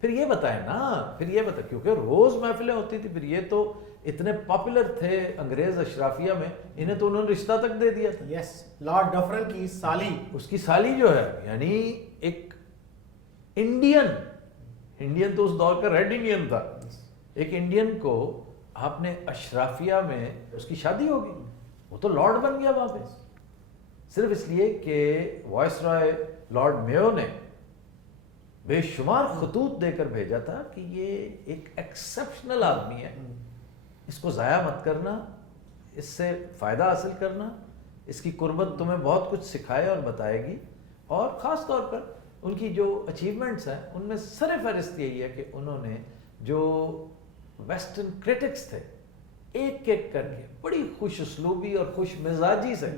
پھر یہ بتائیں نا، پھر یہ بتائیں، کیونکہ روز محفلیں ہوتی تھی، پھر یہ تو اتنے پاپولر تھے انگریز اشرافیہ میں، انہیں تو انہوں نے رشتہ تک دے دیا تھا. یس، لارڈ ڈفرن کی سالی، اس کی سالی جو ہے، یعنی ایک انڈین تو اس دور کا ریڈ انڈین تھا، ایک انڈین کو آپ نے اشرافیہ میں اس کی شادی ہوگی، وہ تو لارڈ بن گیا وہاں پہ، صرف اس لیے کہ وائس رائے لارڈ میو نے بے شمار خطوط دے کر بھیجا تھا کہ یہ ایک ایکسیپشنل آدمی ہے، اس کو ضائع مت کرنا، اس سے فائدہ حاصل کرنا، اس کی قربت تمہیں بہت کچھ سکھائے اور بتائے گی. اور خاص طور پر ان کی جو اچیومنٹس ہیں ان میں سر فہرست یہی ہے کہ انہوں نے جو ویسٹرن کرٹکس تھے ایک ایک کر کے بڑی خوش اسلوبی اور خوش مزاجی سے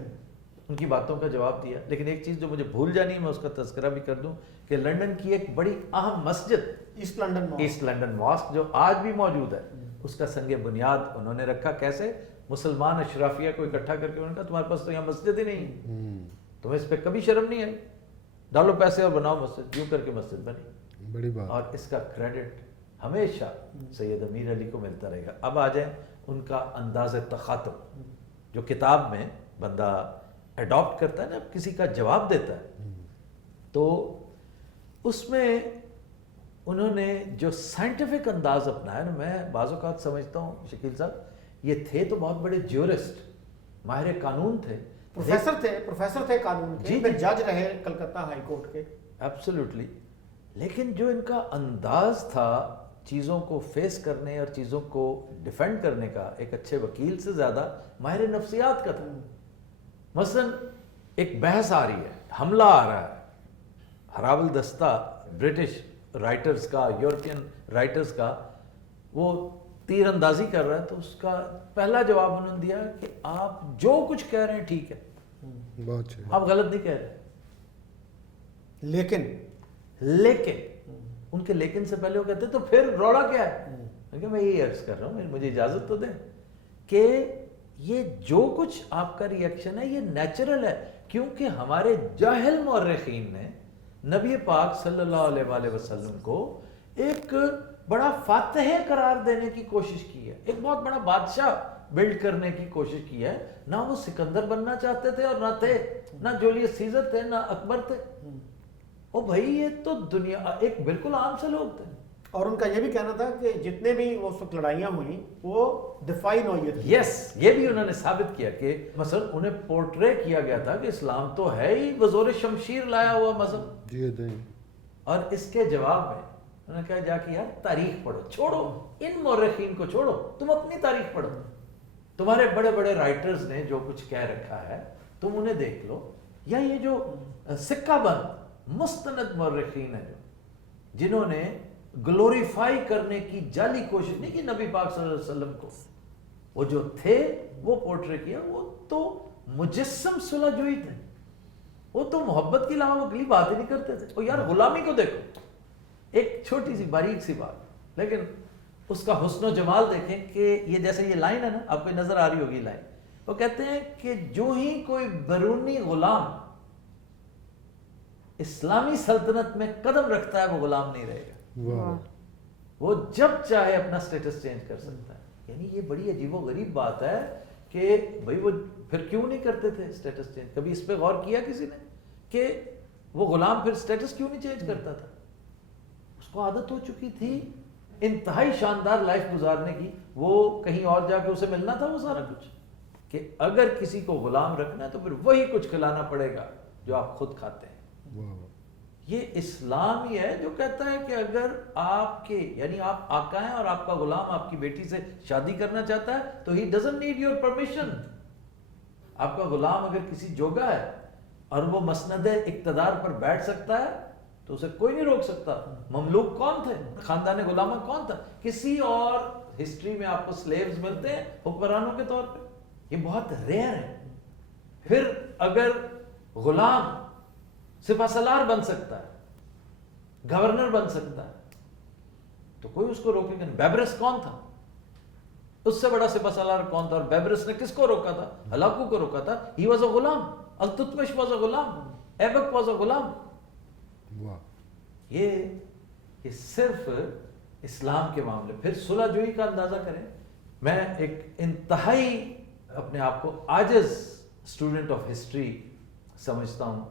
ان کی باتوں کا جواب دیا. لیکن ایک چیز جو مجھے بھول جانی ہے، میں اس کا تذکرہ بھی کر دوں کہ لنڈن کی ایک بڑی اہم مسجد ایسٹ لنڈن ماسک جو آج بھی موجود ہے، اس کا سنگ بنیاد انہوں نے رکھا. کیسے؟ مسلمان اشرافیہ کو اکٹھا کر کے انہوں نے کہا تمہارے پاس تو یہاں مسجد ہی نہیں، تمہیں اس پہ کبھی شرم نہیں آئی، ڈالو پیسے اور بناؤ مسجد. یوں کر کے مسجد بنی، بڑی بات. اور اس کا کریڈٹ ہمیشہ سید امیر علی کو ملتا رہے گا. اب آ جائیں ان کا انداز تخاطب، جو کتاب میں بندہ اڈاپٹ کرتا ہے نا، کسی کا جواب دیتا ہے، تو اس میں انہوں نے جو سائنٹیفک انداز اپنایا نا، میں بعض اوقات سمجھتا ہوں شکیل صاحب یہ تھے تو بہت بڑے جیورسٹ، ماہر قانون تھے، پروفیسر تھے قانون کے، پھر جج رہے کلکتہ ہائی کورٹ کے. ایبسلیوٹلی. لیکن جو ان کا انداز تھا چیزوں کو فیس کرنے اور چیزوں کو ڈیفینڈ کرنے کا، ایک اچھے وکیل سے زیادہ ماہر نفسیات کا تھا. مثلا ایک بحث آ رہی ہے، حملہ آ رہا ہے، ہراول دستہ برٹش رائٹرز کا، یورپین رائٹرز کا، وہ تیر اندازی کر رہا ہے، تو اس کا پہلا جواب انہوں نے دیا کہ آپ جو کچھ کہہ رہے ہیں ٹھیک ہے، بہت اچھا، آپ غلط نہیں کہہ رہے، لیکن ان کے لیکن سے پہلے وہ کہتے تو پھر روڑا کیا ہے؟ میں یہی عرض کر رہا ہوں، مجھے اجازت تو دیں کہ یہ جو کچھ آپ کا ریئیکشن ہے یہ نیچرل ہے، کیونکہ ہمارے جاہل مورخین نے نبی پاک صلی اللہ علیہ وآلہ وسلم کو ایک بڑا فاتح قرار دینے کی کوشش کی ہے، ایک بہت بڑا بادشاہ بلڈ کرنے کی کوشش کی ہے. نہ وہ سکندر بننا چاہتے تھے اور نہ تھے، نہ جولیس سیزر تھے، نہ اکبر تھے. او بھائی یہ تو دنیا ایک بالکل عام سے لوگ تھے. اور ان کا یہ بھی کہنا تھا کہ جتنے بھی اس وقت لڑائیاں ہوئیں وہ دفاعی نوعیت کی. یس، یہ بھی انہوں نے ثابت کیا کہ مثلا انہیں پورٹرے کیا گیا تھا کہ اسلام تو ہے ہی بزور شمشیر لایا ہوا مذہب، اور اس کے جواب میں انہوں نے کہا جا کے یار تاریخ پڑھو، چھوڑو ان مورخین کو، چھوڑو، تم اپنی تاریخ پڑھو. تمہارے بڑے بڑے رائٹرز نے جو کچھ کہہ رکھا ہے تم انہیں دیکھ لو، یا یہ جو سکہ بند مستند مورخین ہیں جنہوں نے گلوریفائی کرنے کی جعلی کوشش نہیں کی نبی پاک صلی اللہ علیہ وسلم کو، وہ جو تھے وہ پورٹرے کیا، وہ تو مجسم صلح جوئی تھے، وہ تو محبت کے علاوہ اگلی بات ہی نہیں کرتے تھے. اور یار غلامی کو دیکھو، ایک چھوٹی سی باریک سی بات لیکن اس کا حسن و جمال دیکھیں کہ یہ جیسے یہ لائن ہے نا، آپ کو نظر آ رہی ہوگی لائن، وہ کہتے ہیں کہ جو ہی کوئی بیرونی غلام اسلامی سلطنت میں قدم رکھتا ہے وہ غلام نہیں رہے گا، وہ جب چاہے اپنا سٹیٹس چینج کر سکتا ہے. یعنی یہ بڑی عجیب و غریب بات ہے کہ بھئی وہ پھر کیوں نہیں کرتے تھے سٹیٹس چینج؟ کبھی اس پہ غور کیا کسی نے کہ وہ غلام پھر سٹیٹس کیوں نہیں چینج کرتا تھا؟ اس کو عادت ہو چکی تھی انتہائی شاندار لائف گزارنے کی، وہ کہیں اور جا کے اسے ملنا تھا وہ سارا کچھ، کہ اگر کسی کو غلام رکھنا ہے تو پھر وہی کچھ کھلانا پڑے گا جو آپ خود کھاتے ہیں. یہ اسلام ہی ہے جو کہتا ہے کہ اگر آپ کے یعنی آپ آقا ہیں اور آپ کا غلام آپ کی بیٹی سے شادی کرنا چاہتا ہے تو he doesn't need your permission. آپ کا غلام اگر کسی جوگا ہے اور وہ مسند اقتدار پر بیٹھ سکتا ہے تو اسے کوئی نہیں روک سکتا. مملوک کون تھے؟ خاندان غلامہ کون تھا؟ کسی اور ہسٹری میں آپ کو سلیوز ملتے ہیں حکمرانوں کے طور پہ، یہ بہت ریئر ہے. پھر اگر غلام سپہ سالار بن سکتا ہے، گورنر بن سکتا ہے، تو کوئی اس کو روکے گا نہیں. بیبرس کون تھا؟ اس سے بڑا سپہ سالار کون تھا؟ اور بیبرس نے کس کو روکا تھا؟ ہلاکو کو روکا تھا. He was a Ghulam. Iltutmish was a Ghulam. Aibak was a Ghulam. یہ کہ صرف اسلام کے معاملے. پھر صلح جوئی کا اندازہ کریں. میں ایک انتہائی اپنے آپ کو عاجز اسٹوڈنٹ آف ہسٹری سمجھتا ہوں,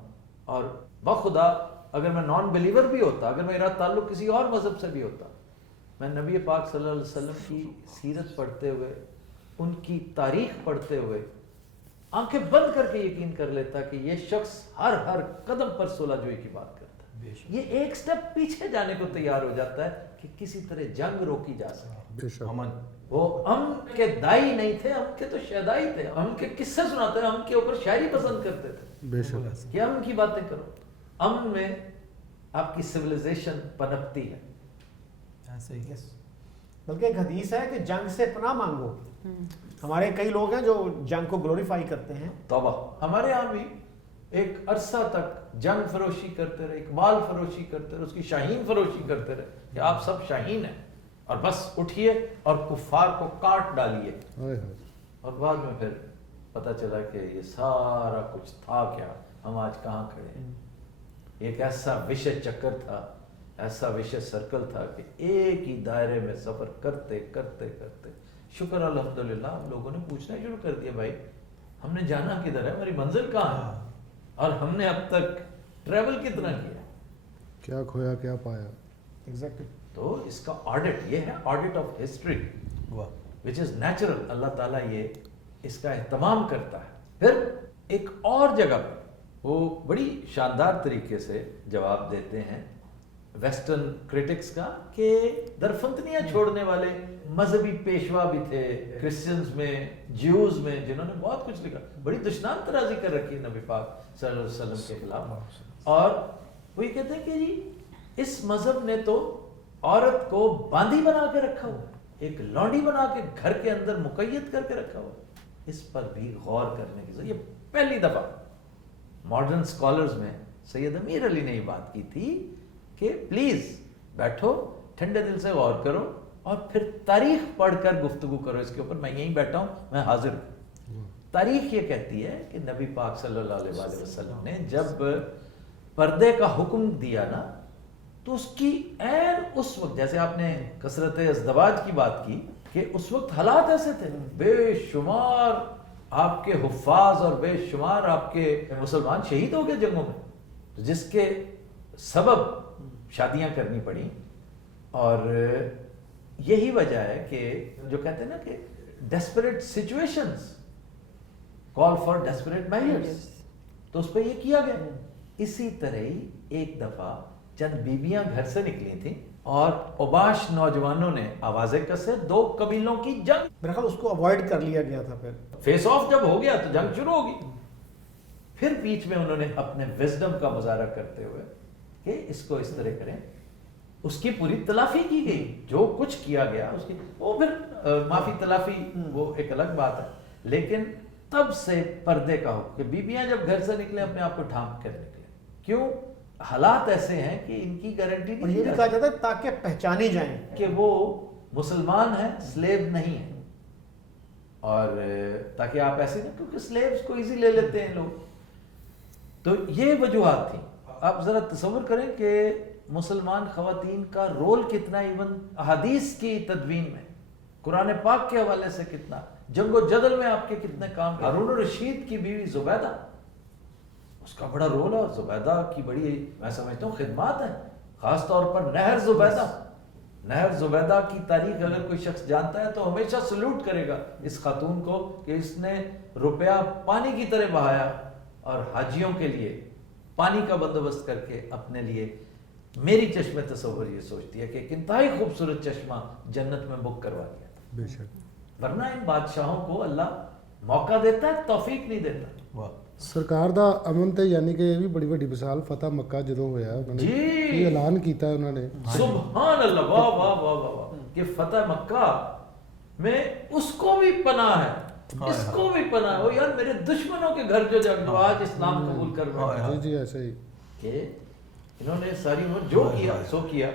اور بخدا اگر میں نان بلیور بھی ہوتا, اگر میرا تعلق کسی اور مذہب سے بھی ہوتا, میں نبی پاک صلی اللہ علیہ وسلم کی سیرت پڑھتے ہوئے, ان کی تاریخ پڑھتے ہوئے آنکھیں بند کر کے یقین کر لیتا کہ یہ شخص ہر قدم پر صلح جوئی کی بات کرتا ہے. یہ ایک سٹیپ پیچھے جانے کو تیار ہو جاتا ہے کہ کسی طرح جنگ روکی جا سکے. امن. وہ امن کے دائی نہیں تھے, امن کے تو شہدائی تھے. امن کے قصے سناتے ہیں, امن کے اوپر شاعری پسند کرتے تھے. بے شک. کہ امن کی باتیں کرو. امن میں آپ کی سویلائزیشن پنپتی ہے. بلکہ ایک حدیث ہے کہ جنگ سے پناہ مانگو. ہمارے کئی لوگ ہیں جو جنگ کو گلوریفائی کرتے ہیں. توبہ. ہمارے یہاں بھی ایک عرصہ تک جنگ فروشی کرتے رہے, اقبال فروشی کرتے رہے, اس کی شاہین فروشی کرتے رہے کہ آپ سب شاہین ہیں اور بس اٹھیے اور کفار کو کاٹ ڈالیے. اور بعد میں پھر پتہ چلا کہ یہ سارا کچھ تھا کیا, ہم آج کہاں کھڑے ہیں. ایک ایسا وشے چکر تھا, ایسا وشے سرکل تھا کہ ایک ہی دائرے میں سفر کرتے کرتے کرتے شکر الحمدللہ ہم لوگوں نے پوچھنا شروع کر دیا, بھائی ہم نے جانا کدھر ہے, ہماری منزل کہاں ہے, اور ہم نے اب تک ٹریول کتنا کیا, کیا کھویا کیا پایا. ایگزیکٹلی. تو اس کا آڈٹ یہ ہے, audit of history which is natural. Allah تعالیٰ یہ اس کا اہتمام کرتا ہے. پھر ایک اور جگہ پہ وہ بڑی شاندار طریقے سے جواب دیتے ہیں ویسٹرن کرٹکس کا کہ درفندنیاں چھوڑنے والے مذہبی پیشوا بھی تھے کرسچنز میں, جیوز میں, جنہوں نے بہت کچھ لکھا, بڑی دشنام ترازی کر رکھی ہے نبی پاک صلی اللہ علیہ وسلم کے خلاف. اور وہ یہ کہتے ہیں کہ جی اس مذہب نے تو عورت کو باندھی بنا کے رکھا ہوا, ایک لونڈی بنا کے گھر کے اندر مقید کر کے رکھا ہوا. اس پر بھی غور کرنے کی ضرورت. یہ پہلی دفعہ ماڈرن اسکالرز میں سید امیر علی نے یہ بات کی تھی کہ پلیز بیٹھو, ٹھنڈے دل سے غور کرو اور پھر تاریخ پڑھ کر گفتگو کرو اس کے اوپر. میں یہیں بیٹھا ہوں, میں حاضر ہوں. تاریخ یہ کہتی ہے کہ نبی پاک صلی اللہ علیہ وآلہ وسلم نے جب پردے کا حکم دیا نا, تو اس کی عین اس وقت, جیسے آپ نے کثرت ازدواج کی بات کی, کہ اس وقت حالات ایسے تھے, بے شمار آپ کے حفاظ اور بے شمار آپ کے مسلمان شہید ہو گئے جنگوں میں, جس کے سبب شادیاں کرنی پڑی. اور یہی وجہ ہے کہ جو کہتے ہیں نا کہ desperate situations call for desperate measures, تو اس پہ یہ کیا گیا. اسی طرح ہی ایک دفعہ چند بیویاں گھر سے نکلی تھیں اور اوباش نوجوانوں نے آوازیں کسے, دو قبیلوں کی جنگ, میرا خیال اس کو اوائڈ کر لیا گیا تھا. پھر فیس آف جب ہو گیا تو جنگ شروع ہوگی. پھر بیچ میں انہوں نے اپنے وزڈم کا مظاہرہ کرتے ہوئے کہ اس کو اس طرح کریں, اس کی پوری تلافی کی گئی. جو کچھ کیا گیا اس کی, وہ پھر معافی تلافی وہ ایک الگ بات ہے. لیکن تب سے پردے کا ہو کہ بیویاں جب گھر سے نکلیں اپنے آپ کو ڈھانپ کر نکلیں. کیوں؟ حالات ایسے ہیں کہ ان کی گارنٹی اور یہ بھی کہا جاتا ہے تاکہ پہچانی جائیں کہ وہ مسلمان ہیں, سلیو نہیں ہیں. اور تاکہ آپ ایسے نہیں, کیونکہ سلیوز کو ایزی لے لیتے ہیں لوگ. تو یہ وجوہات تھیں. آپ ذرا تصور کریں کہ مسلمان خواتین کا رول کتنا, ایون احادیث کی تدوین میں, قرآن پاک کے حوالے سے کتنا, جنگ و جدل میں آپ کے کتنے کام. ہارون الرشید کی بیوی زبیدہ, اس کا بڑا رول ہے. زبیدہ کی بڑی میں سمجھتا ہوں خدمات ہیں, خاص طور پر نہر زبیدہ. نہر زبیدہ کی تاریخ اگر کوئی شخص جانتا ہے تو ہمیشہ سلوٹ کرے گا اس خاتون کو کہ اس نے روپیہ پانی کی طرح بہایا اور حاجیوں کے لیے پانی کا بندوبست کر کے اپنے لیے. میری چشم تصور یہ سوچتی ہے کہ ایک انتہائی خوبصورت چشمہ جنت میں بک کروا دیا. بے شک. ورنہ ان بادشاہوں کو اللہ موقع دیتا ہے, توفیق نہیں دیتا. ਸਰਕਾਰ ਦਾ ਅਮਨ ਤੇ ਯਾਨੀ ਕਿ ਇਹ ਵੀ ਬੜੀ ਵੱਡੀ ਮਿਸਾਲ ਫਤਿਹ ਮੱਕਾ ਜਦੋਂ ਹੋਇਆ ਉਹਨਾਂ ਨੇ ਇਹ ਐਲਾਨ ਕੀਤਾ ਉਹਨਾਂ ਨੇ. سبحان اللہ, واہ واہ واہ واہ واہ, کہ فتح مکہ میں اس کو بھی پناہ ہے, اس کو بھی پناہ ہے. وہ یار میرے دشمنوں کے گھر جو جب آج اسلام قبول کر رہے ہیں, جی ایسے ہی کہ انہوں نے ساری عمر جو کیا سو کیا.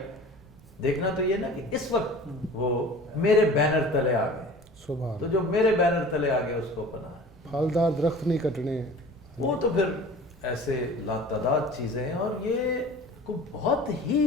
دیکھنا تو یہ نا کہ اس وقت وہ میرے بینر تلے آ گئے, سبحان. تو جو میرے بینر تلے آ گئے اس کو پناہ ہے. پھلدار درخت نہیں کٹنے, وہ تو پھر ایسے لاتعداد چیزیں ہیں. اور یہ کو بہت ہی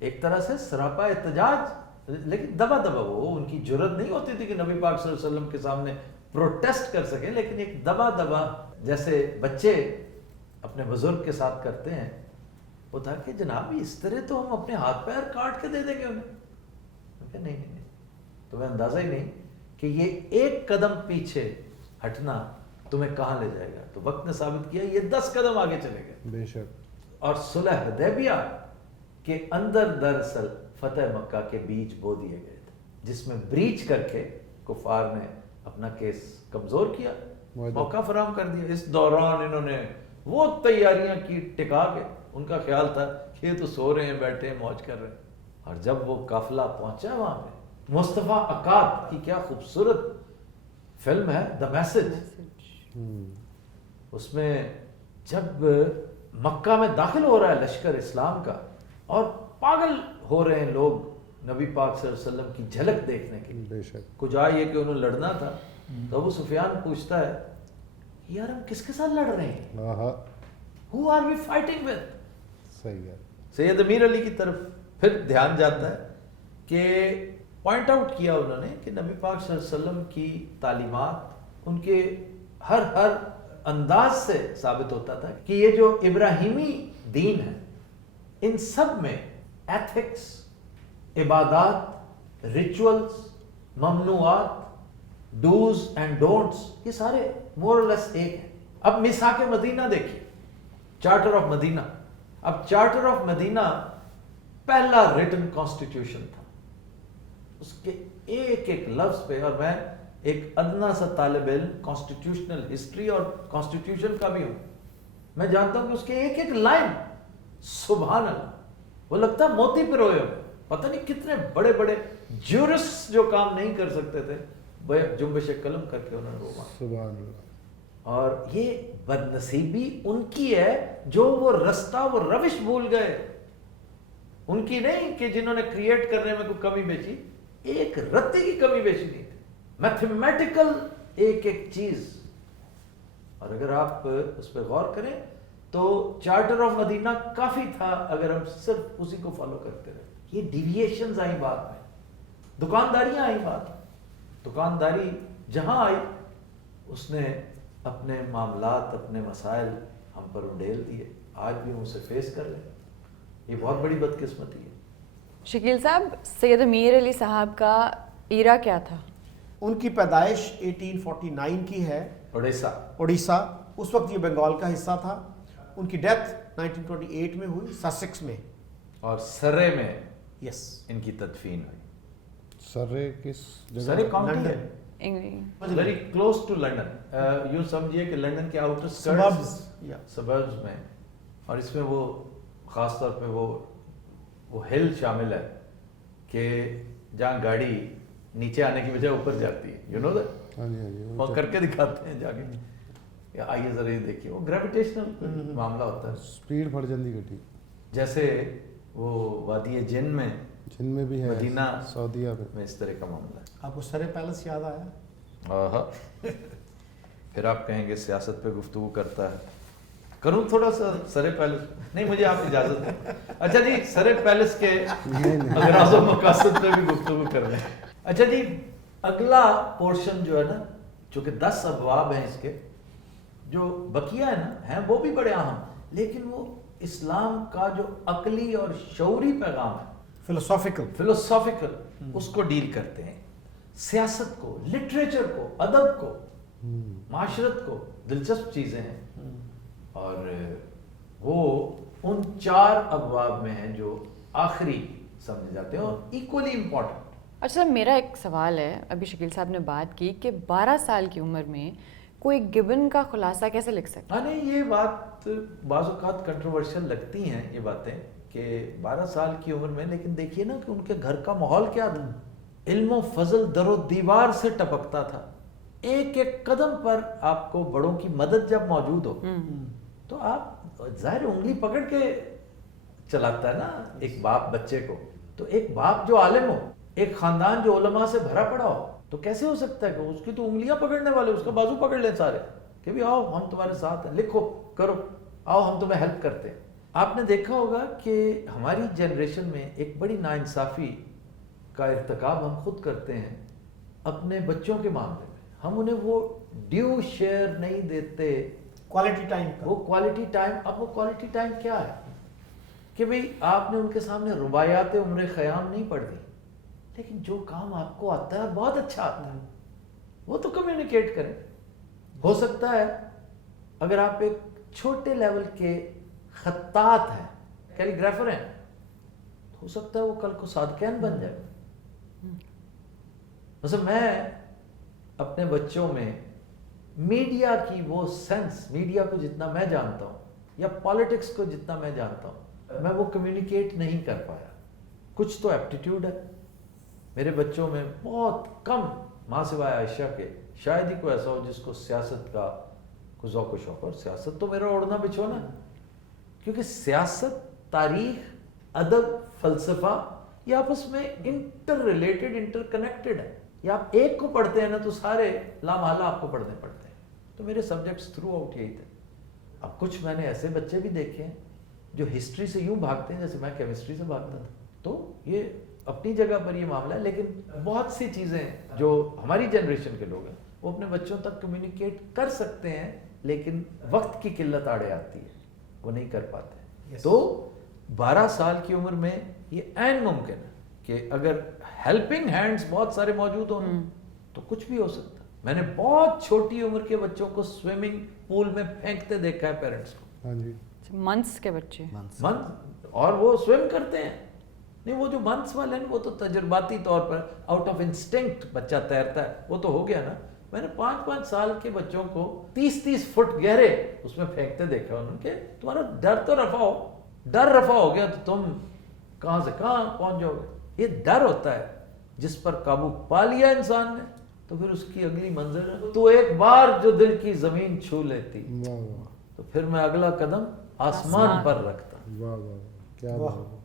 ایک طرح سے سراپا احتجاج، لیکن دبا دبا، وہ ان کی جرت نہیں ہوتی تھی کہ نبی پاک صلی اللہ علیہ وسلم کے سامنے پروٹیسٹ کر سکیں، لیکن ایک دبا دبا جیسے بچے اپنے بزرگ کے ساتھ کرتے ہیں، وہ تھا کہ جناب اس طرح تو ہم اپنے ہاتھ پیر کاٹ کے دے دیں گے انہیں. نہیں نہیں نہیں، تمہیں اندازہ ہی نہیں کہ یہ ایک قدم پیچھے ہٹنا تمہیں کہاں لے جائے گا. تو وقت نے ثابت کیا یہ 10 قدم آگے چلے گئے. بے شک. اور صلح حدیبیہ کے اندر دراصل فتح مکہ کے بیج بو دیے گئے تھے، جس میں بریچ کر کے کفار نے اپنا کیس کمزور کیا، موقع فراہم کر دیا. اس دوران انہوں نے وہ تیاریاں کی ٹکا کے، ان کا خیال تھا کہ یہ تو سو رہے ہیں، بیٹھے ہیں، موج کر رہے ہیں. اور جب وہ قافلہ پہنچا وہاں پہ، مصطفیٰ اکاد کی کیا خوبصورت فلم ہے دا میسج. اس میں جب مکہ میں داخل ہو رہا ہے لشکر اسلام کا اور پاگل ہو رہے ہیں لوگ نبی پاک صلی اللہ علیہ وسلم کی جھلک دیکھنے کے لیے. بے شک. کچھ آئے کہ انہوں لڑنا تھا تو ابو سفیان پوچھتا ہے یار ہم کس کے ساتھ لڑ رہے ہیں؟ آہا. Who are we fighting with؟ صحیح ہے. سید امیر علی کی طرف پھر دھیان جاتا ہے کہ پوائنٹ آؤٹ کیا انہوں نے کہ نبی پاک صلی اللہ علیہ وسلم کی تعلیمات ان کے ہر انداز سے ثابت ہوتا تھا کہ یہ جو ابراہیمی دین ہے ان سب میں ایتھکس، عبادات، ریچولز، ممنوعات، ڈوز اینڈ ڈونٹس، یہ سارے مور اور لیس ایک ہیں. اب میثاق مدینہ دیکھیے، چارٹر آف مدینہ. اب چارٹر آف مدینہ پہلا ریٹن کانسٹیٹیوشن تھا. اس کے ایک ایک لفظ پہ، اور میں ایک ادنا سا طالب علم کانسٹیٹیوشنل ہسٹری اور کانسٹیٹیوشن کا بھی ہوں، میں جانتا ہوں کہ اس کے ایک ایک لائن سبحان اللہ، وہ لگتا ہے موتی پروئے ہوئے. پتہ نہیں کتنے بڑے بڑے جورسٹ جو کام نہیں کر سکتے تھے جنبش قلم کر کے انہوں نے وہ مانا. سبحان اللہ. اور یہ بدنصیبی ان کی ہے جو وہ رستہ، وہ روش بھول گئے. ان کی نہیں کہ جنہوں نے کریٹ کرنے میں کوئی کمی بیچی، ایک رتی کی کمی بیچی نہیں تھی. میتھمیٹیکل ایک ایک چیز. اور اگر آپ اس پہ غور کریں تو چارٹر آف مدینہ کافی تھا اگر ہم صرف اسی کو فالو کرتے رہے. یہ ڈیویشنز آئیں بعد میں، دکانداریاں آئیں بعد میں. دکانداری جہاں آئی اس نے اپنے معاملات، اپنے مسائل ہم پر انڈیل دیے. آج بھی ہم اسے فیس کر لیں، یہ بہت بڑی بدقسمتی ہے. شکیل صاحب، سید امیر علی صاحب کا ایرا کیا تھا؟ ان کی پیدائش 1849 کی ہے، اڑیسہ. اس وقت یہ بنگال کا حصہ تھا. ان کی ڈیتھ 1928 میں ہوئی سسیکس میں، اور سرے میں یس ان کی تدفین ہوئی. سرے کس سرے جگہ؟ کاؤنٹی ہے، England, very close to London. یوں سمجھیے کہ لنڈن کے آؤٹر سبربز میں. اور اس میں وہ خاص طور پہ وہ ہل شامل ہے کہ جہاں گاڑی نیچے آنے کی بجائے اوپر جاتی ہے. You know that? ہاں جی ہاں جی. وہ کر کے دکھاتے ہیں جا کے. آئیے ذرا یہ دیکھیے، وہ گریویٹیشنل معاملہ ہوتا ہے. سپیڈ پڑ جاندی گڈی. جیسے وہ وادی جن میں، جن میں بھی ہے، مدینہ سعودیہ میں اس طرح کا معاملہ ہے. آپ کو سرے پیلس یاد آیا؟ آہا. پھر آپ کہیں گے سیاست پہ گفتگو کرتا ہے. کروں تھوڑا سا سرے پیلس؟ نہیں، مجھے آپ اجازت دیں. اچھا جی، سرے پیلس کے اغراض و مقاصد پہ بھی گفتگو کر رہے ہیں. اچھا جی، اگلا پورشن جو ہے نا، چونکہ 10 ابواب ہیں اس کے، جو بقیہ ہے نا ہیں وہ بھی بڑے اہم، لیکن وہ اسلام کا جو عقلی اور شعوری پیغام ہے، فلسافیکل، اس کو ڈیل کرتے ہیں. سیاست کو، لٹریچر کو، ادب کو، معاشرت کو، دلچسپ چیزیں ہیں. اور وہ ان 4 ابواب میں ہیں جو آخری سمجھے جاتے ہیں اور ایکولی امپورٹنٹ. اچھا، میرا ایک سوال ہے. ابھی شکیل صاحب نے بات کی کہ 12 سال کی عمر میں کوئی گبن کا خلاصہ کیسے لکھ سکتا؟ ہاں نہیں، یہ بات بعض اوقات کنٹروورشل لگتی ہیں یہ باتیں کہ 12 سال کی عمر میں، لیکن دیکھیے نا کہ ان کے گھر کا ماحول کیا تھا. علم و فضل در و دیوار سے ٹپکتا تھا. ایک ایک قدم پر آپ کو بڑوں کی مدد جب موجود ہو تو آپ ظاہر انگلی پکڑ کے چلاتا ہے نا ایک باپ بچے کو. تو ایک باپ جو عالم ہو، ایک خاندان جو علماء سے بھرا پڑا ہو، تو کیسے ہو سکتا ہے کہ اس کی تو انگلیاں پکڑنے والے اس کا بازو پکڑ لیں سارے کہ بھی آؤ ہم تمہارے ساتھ ہیں، لکھو کرو، آؤ ہم تمہیں ہیلپ کرتے ہیں. آپ نے دیکھا ہوگا کہ ہماری جنریشن میں ایک بڑی ناانصافی کا ارتکاب ہم خود کرتے ہیں اپنے بچوں کے معاملے میں. ہم انہیں وہ ڈیو شیئر نہیں دیتے, کوالٹی ٹائم کا. وہ کوالٹی ٹائم. اب وہ کوالٹی ٹائم کیا ہے کہ بھئی آپ نے ان کے سامنے رباعیات عمر خیام نہیں پڑھ دی, لیکن جو کام آپ کو آتا ہے اور بہت اچھا آتا ہے وہ تو کمیونیکیٹ کریں. ہو سکتا ہے اگر آپ ایک چھوٹے لیول کے خطاط ہیں, کیلیگرافر ہیں, ہو سکتا ہے وہ کل کو صادقین بن جائے. مثلا میں اپنے بچوں میں میڈیا کی وہ سینس, میڈیا کو جتنا میں جانتا ہوں یا پالیٹکس کو جتنا میں جانتا ہوں, میں وہ کمیونیکیٹ نہیں کر پایا. کچھ تو ایپٹیٹیوڈ ہے میرے بچوں میں, بہت کم ماں سوائے عائشہ کے شاید ہی کوئی ایسا ہو جس کو سیاست کا کوئی ذوق و شوق. اور سیاست تو میرا اوڑھنا بچھونا ہے, کیونکہ سیاست, تاریخ, ادب, فلسفہ یہ آپس میں انٹر ریلیٹڈ, انٹر کنیکٹڈ ہے. یہ آپ ایک کو پڑھتے ہیں نا تو سارے لامحالہ آپ کو پڑھنے پڑتے ہیں. تو میرے سبجیکٹس تھرو آؤٹ یہی تھے. اب کچھ میں نے ایسے بچے بھی دیکھے ہیں جو ہسٹری سے یوں بھاگتے ہیں جیسے میں کیمسٹری سے بھاگتا تھا. تو یہ اپنی جگہ پر یہ معاملہ ہے, لیکن بہت سی چیزیں جو ہماری جنریشن کے لوگ ہیں وہ اپنے بچوں تک کمیونیکیٹ کر سکتے ہیں, لیکن وقت کی قلت آڑے آتی ہے, وہ نہیں کر پاتے. تو 12 سال کی عمر میں یہ عین ممکن ہے کہ اگر ہیلپنگ ہینڈز بہت سارے موجود ہوں تو کچھ بھی ہو سکتا ہے. میں نے بہت چھوٹی عمر کے بچوں کو سوئمنگ پول میں پھینکتے دیکھا ہے پیرنٹس کو. ہاں جی, منتھس کے بچے منتھ, اور وہ سوئم کرتے ہیں. نہیں, وہ جو منتھس والے ہیں وہ تو تجرباتی طور پر آؤٹ آف انسٹنکٹ بچہ تیرتا ہے, وہ تو ہو گیا نا. میں نے 5-5 سال کے بچوں کو 30-30 فٹ گہرے اس میں پھینکتے دیکھا انہوں کہ تمہارا ڈر تو رفع ہو, ڈر رفع ہو گیا تو تم کہاں سے کہاں پہنچ جاؤ گے. یہ ڈر ہوتا ہے جس پر قابو پا لیا انسان نے تو پھر اس کی اگلی منزل ہے تو ایک بار جو دل کی زمین چھو لیتی واہ واہ تو پھر میں اگلا قدم آسمان پر رکھتا. واہ واہ, کیا بات ہے.